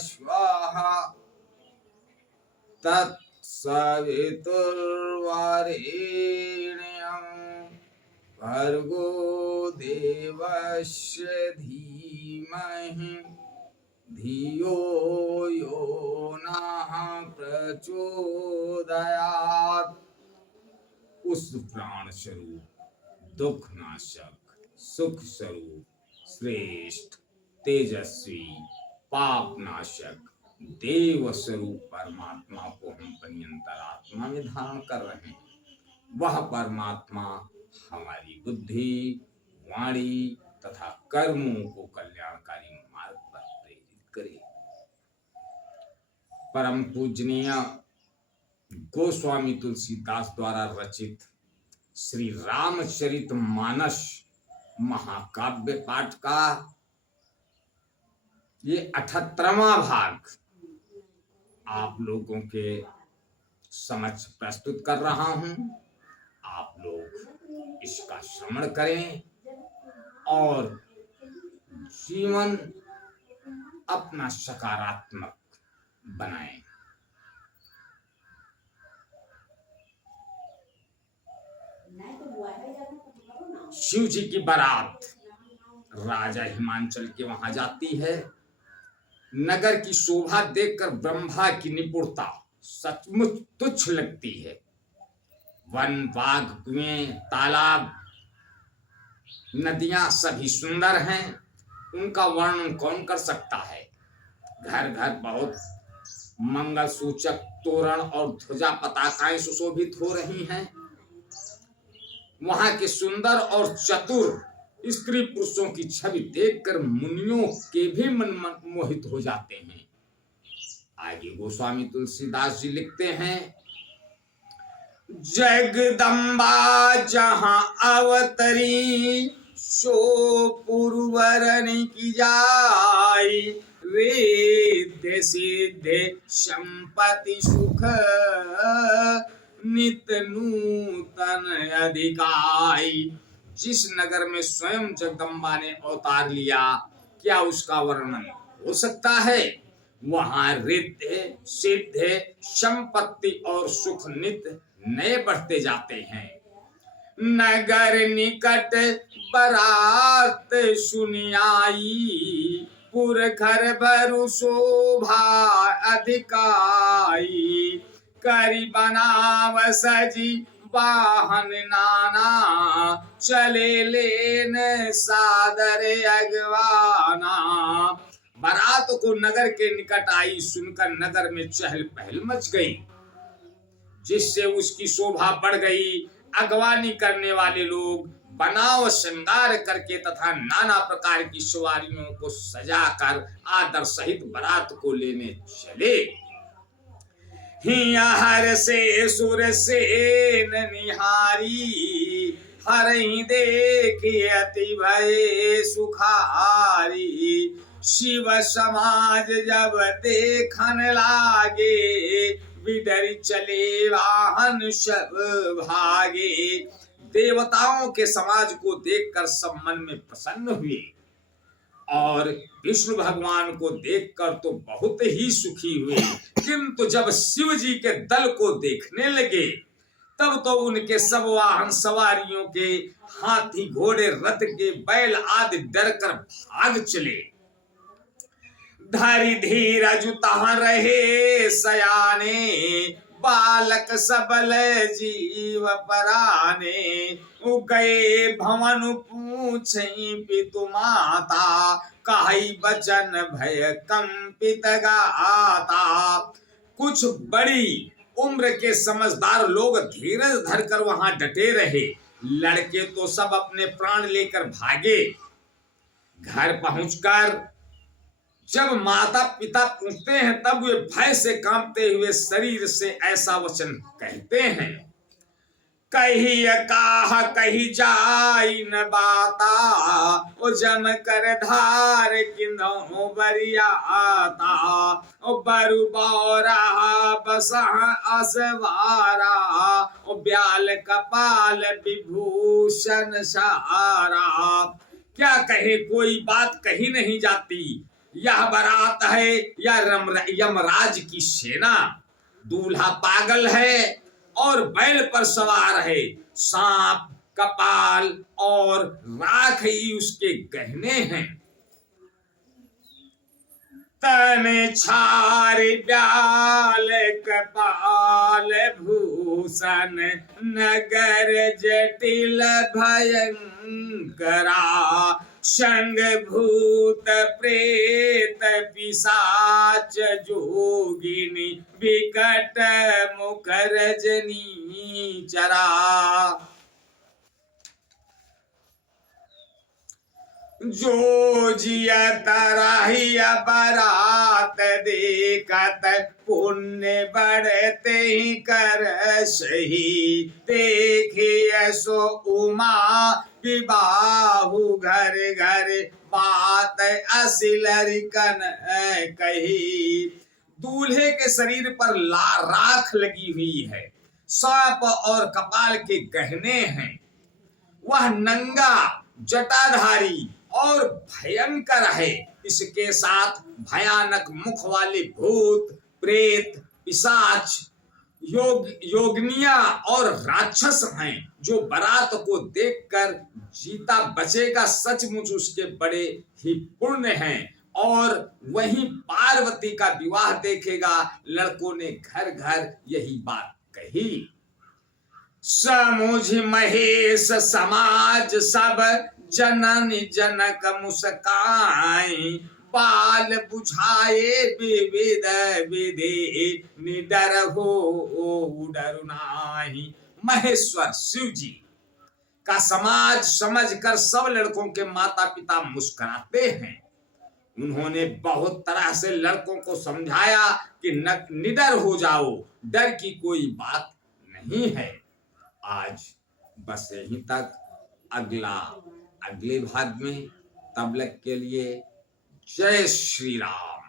स्वाहा तत्सवितुर्वरेण्यं भर्गो देवस्य धीमहि धियो यो नः प्रचोदयात्। उस प्राण स्वरूप, दुख नाशक, सुख स्वरूप, श्रेष्ठ, तेजस्वी, पाप नाशक, देव स्वरूप परमात्मा को हम अपनी अंतरात्मा में धारण कर रहे हैं। वह परमात्मा हमारी बुद्धि, वाणी तथा कर्मों को कल्याणकारी मार्ग पर प्रेरित करे। परम पूजनीय गोस्वामी तुलसीदास द्वारा रचित श्री रामचरितमानस महाकाव्य पाठ का ये 78वां भाग आप लोगों के समक्ष प्रस्तुत कर रहा हूं। आप लोग इसका श्रवण करें और जीवन अपना सकारात्मक बनाएं। शिव जी की बारात राजा हिमांचल के वहां जाती है। नगर की शोभा देखकर ब्रह्मा की निपुणता सचमुच तुच्छ लगती है। वन, बाग, कुएं, तालाब, नदियां सभी सुंदर हैं। उनका वर्णन कौन कर सकता है। घर घर बहुत मंगल सूचक तोरण और ध्वजा पताकाएं सुशोभित हो रही हैं। वहां के सुंदर और चतुर स्त्री पुरुषों की छवि देखकर मुनियों के भी मन मोहित हो जाते हैं। आगे गोस्वामी तुलसीदास जी लिखते हैं, जगदम्बा जहां अवतरी सो पुरवरन की जाई, रिद्धि सिद्धि संपत्ति सुख नित नूतन अधिकाई। जिस नगर में स्वयं जगदम्बा ने अवतार लिया, क्या उसका वर्णन हो सकता है। वहां रिद्धि सिद्धि संपत्ति और सुख नित नए बढ़ते जाते हैं। नगर निकट बरात सुनियाई, पुर घर भरु शोभा अधिकाई, करी बनाव सजी वाहन नाना, चले लेन सादर अगवाना। बारात को नगर के निकट आई सुनकर नगर में चहल पहल मच गई, जिससे उसकी शोभा बढ़ गई। अगवानी करने वाले लोग बनाव श्रृंगार करके तथा नाना प्रकार की सवारियों को सजाकर आदर सहित बारात को लेने चले। हिया हर से सुर से निहारी, हर ही देखी अति भय सुखारी। शिव समाज जब देखन लागे, विडर चले वाहन सब भागे। देवताओं के समाज को देखकर सब मन में प्रसन्न हुए और विष्णु भगवान को देखकर तो बहुत ही सुखी हुए। किंतु जब शिव जी के दल को देखने लगे, तब तो उनके सब वाहन सवारियों के हाथी, घोड़े, रथ के बैल आदि डरकर भाग चले। धरि धीरज तहाँ रहे सयाने, बालक सबल जीव पराने। गए भवन पूछई पितु माता, काई बचन भय कंपित गाता। कुछ बड़ी उम्र के समझदार लोग धीरज धरकर वहां डटे रहे। लड़के तो सब अपने प्राण लेकर भागे। घर पहुंचकर जब माता पिता पूछते हैं, तब वे भय से कांपते हुए शरीर से ऐसा वचन कहते हैं, कही काह कही जाई न बाता, ओ जन कर धार किन्हो बरियाता। ओ बरु बौरा बसह असवारा, ओ ब्याल कपाल विभूषण सारा। क्या कहे, कोई बात कही नहीं जाती। यह बारात है या यमराज की सेना। दूल्हा पागल है और बैल पर सवार है। सांप, कपाल और राख ही उसके गहने हैं। तन छार ब्याल कपाल भूषण, नगर जटिल भयंकरा। संग भूत प्रेत पिशाच जोगिनी, विकट मुख रजनी चरा। जो जिया तराहिया बारात देखत, पुण्य बढ़ते ही कर सही। देखिए सो उमा विबाहु, घर घर बात असिलरिकन कही। दूल्हे के शरीर पर राख लगी हुई है, सांप और कपाल के गहने हैं। वह नंगा, जटाधारी और भयंकर है। इसके साथ भयानक मुख वाले भूत, प्रेत, पिशाच, योगनिया और राक्षस हैं। जो बारात को देखकर जीता बचेगा, सचमुच उसके बड़े ही पुण्य हैं। और वहीं पार्वती का विवाह देखेगा। लड़कों ने घर घर यही बात कही। समुझ महेश समाज सब, जनन जनक मुस्काई। बाल बुझाए विविध विधि, निडर हो डर नाही। महेश्वर शिव जी का समाज समझकर सब लड़कों के माता पिता मुस्कुराते हैं। उन्होंने बहुत तरह से लड़कों को समझाया कि निडर हो जाओ, डर की कोई बात नहीं है। आज बस यहीं तक। अगले भाग में, तब तक के लिए जय श्री राम।